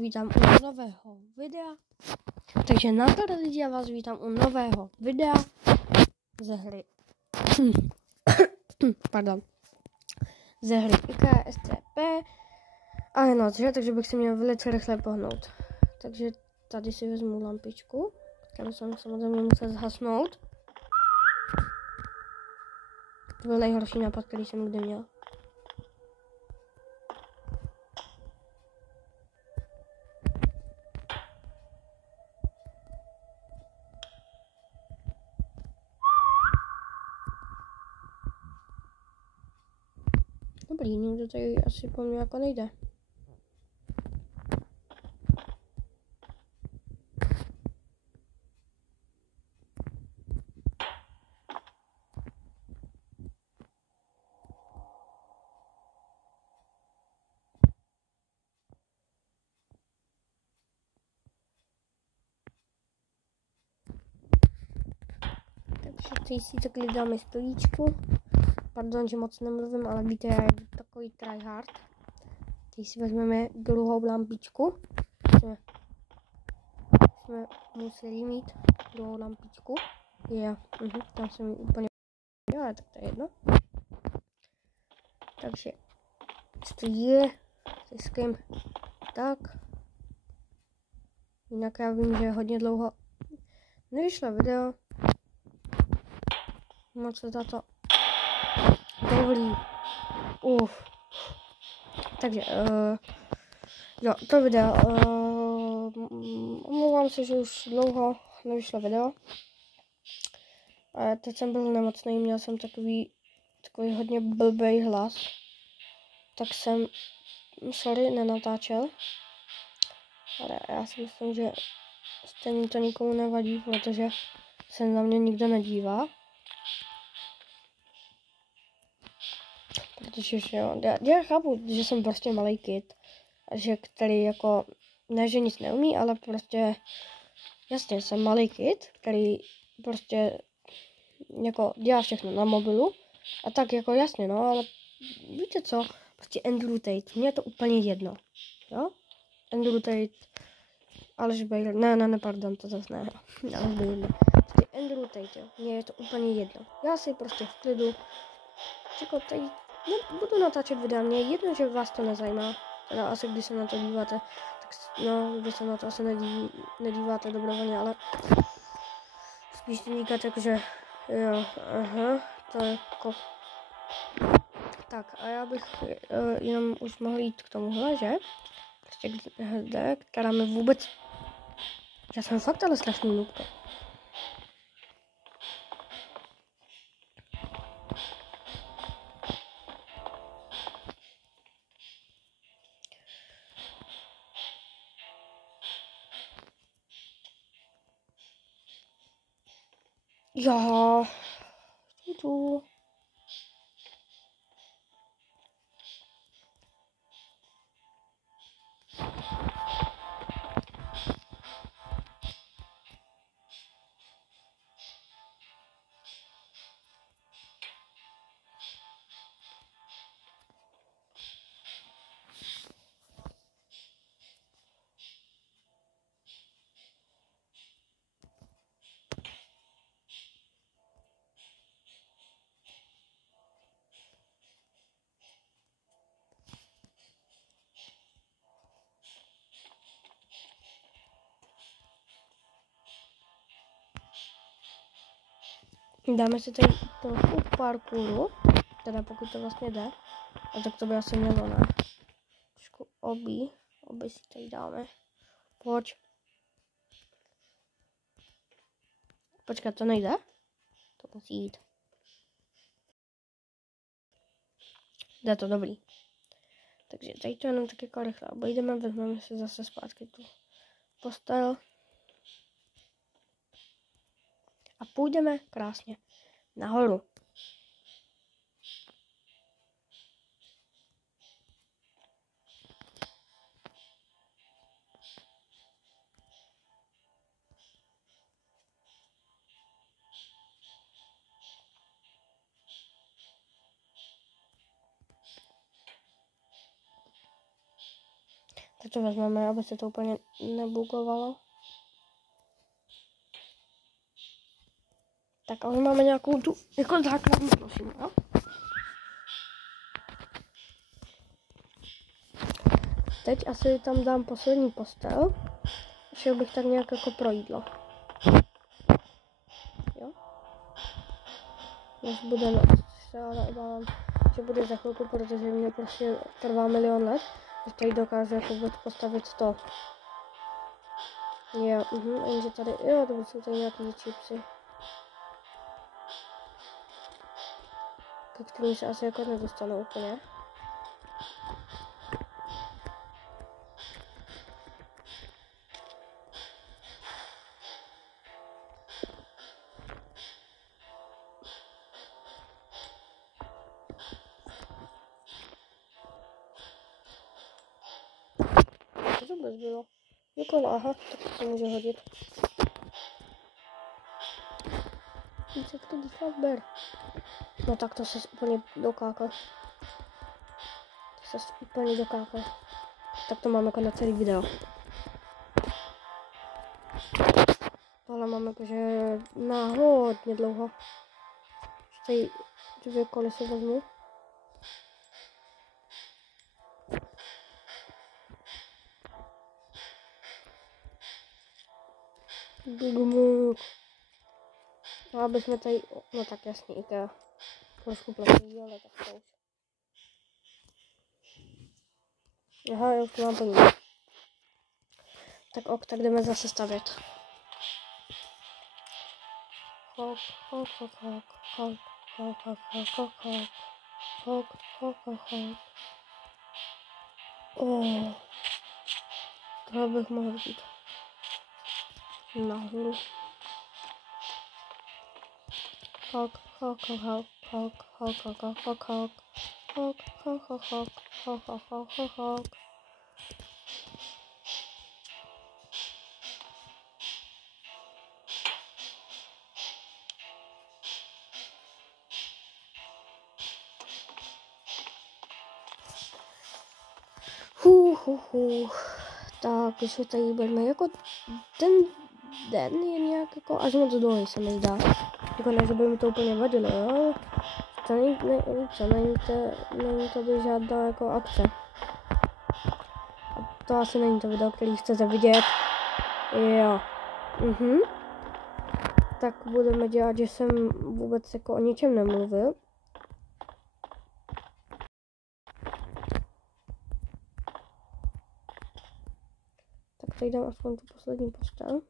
Vítám u nového videa. Takže nazdar lidi, já vás vítám u nového videa ze hry ze hry IKSCP a je noc, že? Takže bych si měl velice rychle pohnout. Takže tady si vezmu lampičku, kterou jsem samozřejmě musel zhasnout. To byl nejhorší nápad, který jsem kdy měl. Dobrý, nikdo tady asi po mně jako nejde. Takže tady si takhle dáme stolíčku. Pardon, že moc nemluvím, ale víte, já jdu takový tryhard. Teď si vezmeme druhou lampičku. Jsme museli mít druhou lampičku. Tam jsem ji úplně dělala, tak to je jedno. Takže stiskím tak. Jinak já vím, že hodně dlouho nevyšlo video. Moc se to dobrý. Takže, jo, to video. Omlouvám se, že už dlouho nevyšlo video. Teď jsem byl nemocný, měl jsem takový hodně blbej hlas. Tak jsem, sorry, nenatáčel. Ale já si myslím, že stejně to nikomu nevadí, protože se na mě nikdo nedívá. Protože jo, já chápu, že jsem prostě malý kid, že který jako, ne že nic neumí, ale prostě, jasně, jsem malý kid, který prostě jako dělá všechno na mobilu a tak jako jasně, no, ale víte co, prostě Andrew Tate, mně je to úplně jedno, jo, Andrew Tate, Aleš Bejl, ne, pardon, to zase ne, Aleš Bejl, prostě Andrew Tate, jo, mně je to úplně jedno, já si prostě v klidu, jako tady, budu natáčet videa, mě je jedno, že vás to nezajímá, teda asi když se na to díváte, tak no, když se na to asi nedíváte dobrovolně, ale spíš si říkáte, že jo, aha, to je jako, tak a já bych jenom už mohl jít k tomuhle, že, prostě zde, která mi vůbec, já jsem fakt ale strašný nubka. Ja, tu. Dáme si tady trochu parkouru, teda pokud to vlastně jde, a tak to by asi mělo, ne? Trošku obí si tady dáme. Pojď. Počkat, to nejde? To musí jít. Jde to, dobrý. Takže tady to jenom tak jako rychle obejdeme, vezmeme si zase zpátky tu postel. A půjdeme krásně nahoru. Teď to vezmeme, aby se to úplně nebugovalo. Tak ale máme nějakou tu jako základní plošinu, jo? Teď asi tam dám poslední postel. Šel bych tak nějak jako pro jídlo. Jo? Než bude noc, se ale obávám, že bude za chvilku, protože mě prostě trvá 1 000 000 let. Když tady dokážu jako vůbec postavit to. Jo, jenže tady, jo, to jsou tady nějaký chipsy. Ke kterým se asi jako nedostanu úplně. Co to vůbec bylo? Jako, aha, tak se může hodit. Více to default ber. No tak to se úplně dokákal. To se úplně dokákal. Tak to mám jako na celý video. Tohle mám jakože na hodně dlouho. Tady 2 kolesy vezmu. No aby jsme tady, no tak jasně, IKEA. Trošku platí, ale tak to už. Aha, já už to mám plný. Tak ok, tak jdeme zase stavět. Hok, hok, hok, hok, hok, hok, hok, hok, hok, hok, hok, hok, hok. Tohle bych mohl vzít nahoru. Hok, hok, hok, hok, hok, hok, hok, hok, hok, hok, hok, hok, hok, hok, hok, hok, hok, hok, hok. Tak, když tady budeme jako ten den je nějak jako až moc dlouhý se mi zdá. Jako ne, že by mi to úplně vadilo, jo. To není tady žádná jako akce. A to asi není to video, který chcete vidět. Jo. Tak budeme dělat, že jsem vůbec jako o ničem nemluvil. Tak tady dám aspoň tu poslední postel.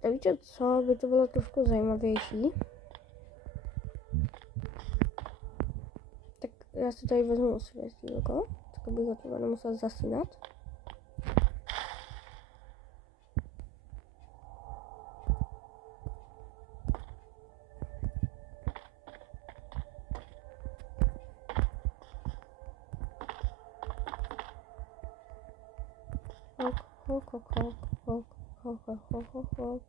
Tak víte co, by to bylo trošku zajímavější. Tak já si tady vezmu světýlko, tak bych ho třeba nemusel zasínat. Hok, hok, hok, hok, hok, hok, hok, hok, hok.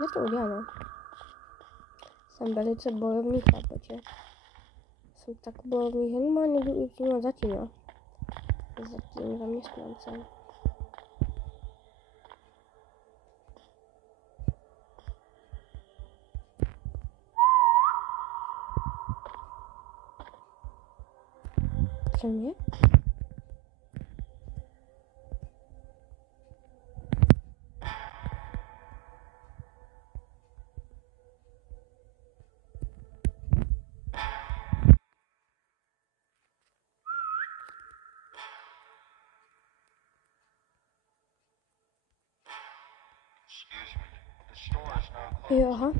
Já to udělám. Jsem velice bojovný chlapoče. Jsem tak bojovný, že normálně jdu i přímo zatím, jo. Zatím zaměstnancem. Co mě? Jo, aha.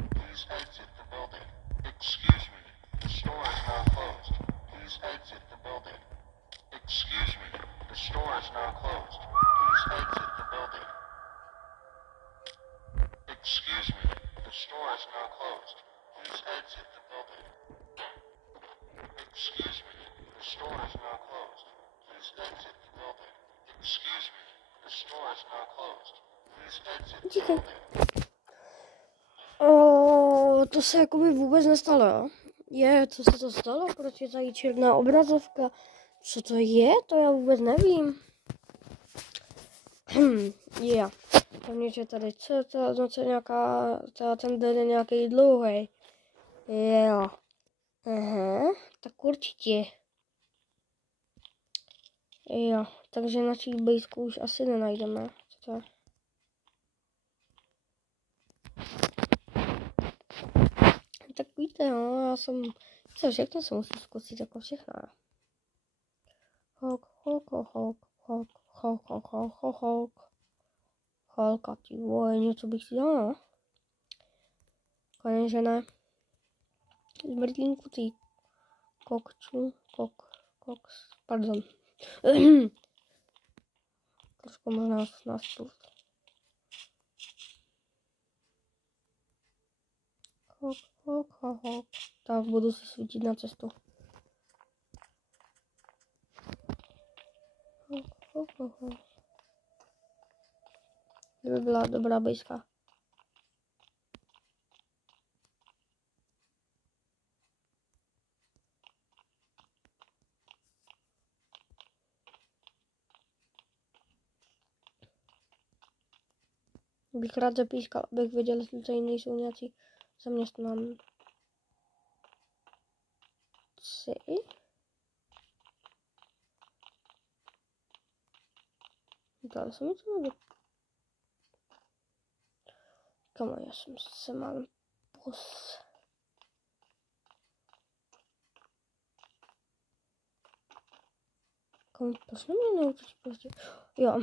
Excuse me. The store is now closed. Please exit the building. Excuse me. The store is now closed. Please exit the building. Excuse me. The store is now closed. Please exit the building. Excuse me. The store is now closed. Please exit the building. To se jakoby vůbec nestalo, jo? Co se to stalo? Proč je tady černá obrazovka? Co to je? To já vůbec nevím. Takže tady, co to noce nějaká, ten den je nějaký dlouhý. Jo. Aha, tak určitě. Jo, takže na bejsku už asi nenajdeme. Co to je? Tak víte, já jsem, všechno se musím zkusit jako všechno. Holka, ty vole, něco bych si dala. Konečně ne. Zmrzlinku ty pardon. Trošku možná nás plus. Tak budu se svítit na cestu. Kdyby byla dobrá bejska. Bych rád zapískal, abych věděl, jestli tady nejsou nějací zaměstnanci. Dál jsem něco nevěděl. Kamo, já jsem se mám Kamo, proč neměl naučit prostě? Jo,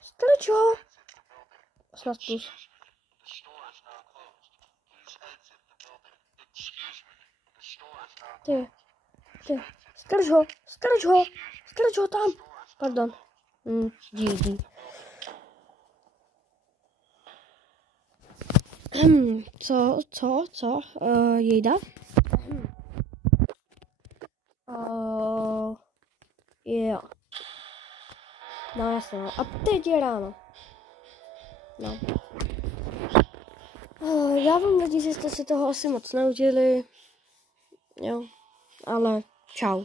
Strč ho! 18 plus. Ty, strč ho tam! Pardon. GG. Co? Jejda? Jo. No jasně, no. A teď je ráno. No. Já vám lidi, že jste si toho asi moc neudělali. Jo. Ale čau.